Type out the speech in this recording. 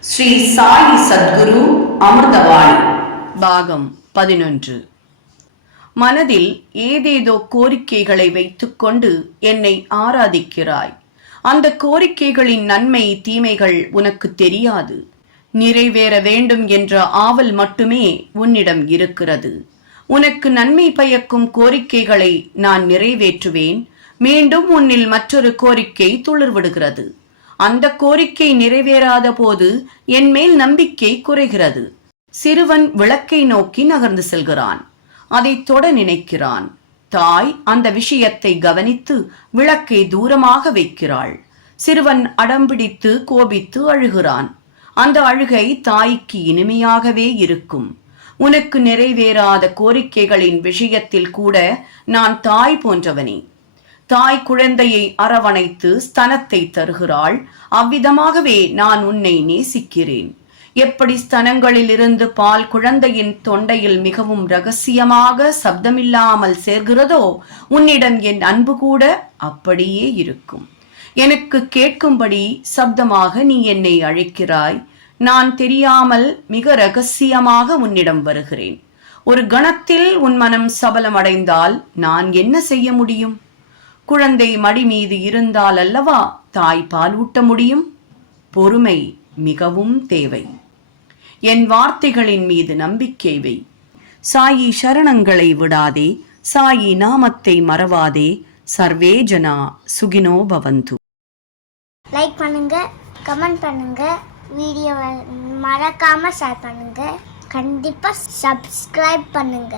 ஸ்ரீ சாயி சத்குரு அமிர்தவாணி பாகம் பதினொன்று. மனதில் ஏதேதோ கோரிக்கைகளை வைத்துக்கொண்டு என்னை ஆராதிக்கிறாய். அந்த கோரிக்கைகளின் நன்மை தீமைகள் உனக்கு தெரியாது. நிறைவேற வேண்டும் என்ற ஆவல் மட்டுமே உன்னிடம் இருக்கிறது. உனக்கு நன்மை பயக்கும் கோரிக்கைகளை நான் நிறைவேற்றுவேன். மீண்டும் உன்னில் மற்றொரு கோரிக்கை துளிர்விடுகிறது. அந்த கோரிக்கை நிறைவேறாத போது என் மேல் நம்பிக்கை குறைகிறது. சிறுவன் விளக்கை நோக்கி நகர்ந்து செல்கிறான். அதை தொட நினைக்கிறான். தாய் அந்த விஷயத்தை கவனித்து விளக்கை தூரமாக வைக்கிறாள். சிறுவன் அடம்பிடித்து கோபித்து அழுகிறான். அந்த அழுகை தாய்க்கு இனிமையாகவே இருக்கும். உனக்கு நிறைவேறாத கோரிக்கைகளின் விஷயத்தில் கூட நான் தாய் போன்றவனே. தாய் குழந்தையை அரவணைத்து ஸ்தனத்தை தருகிறாள். அவ்விதமாகவே நான் உன்னை நேசிக்கிறேன். எப்படி ஸ்தனங்களிலிருந்து பால் குழந்தையின் தொண்டையில் மிகவும் ரகசியமாக சப்தமில்லாமல் சேர்கிறதோ உன்னிடம் என் அன்பு கூட அப்படியே இருக்கும். எனக்கு கேட்கும்படி சப்தமாக நீ என்னை அழைக்கிறாய். நான் தெரியாமல் மிக ரகசியமாக உன்னிடம் வருகிறேன். ஒரு கணத்தில் உன் மனம் சபலமடைந்தால் நான் என்ன செய்ய முடியும்? குழந்தை மடி மீது இருந்தால் அல்லவா தாய் பாலூட்ட முடியும்? பொறுமை மிகவும் தேவை. என் வார்த்தைகளின் மீது நம்பிக்கை வை. சாயி சரணங்களை விடாதே சாயி நாமத்தை மறவாதே. சர்வே ஜனா சுகினோ பவந்து. லைக் பண்ணுங்க கமெண்ட் பண்ணுங்க வீடியோவை மறக்காம ஷேர் பண்ணுங்க. கண்டிப்பா சப்ஸ்கிரைப் பண்ணுங்க.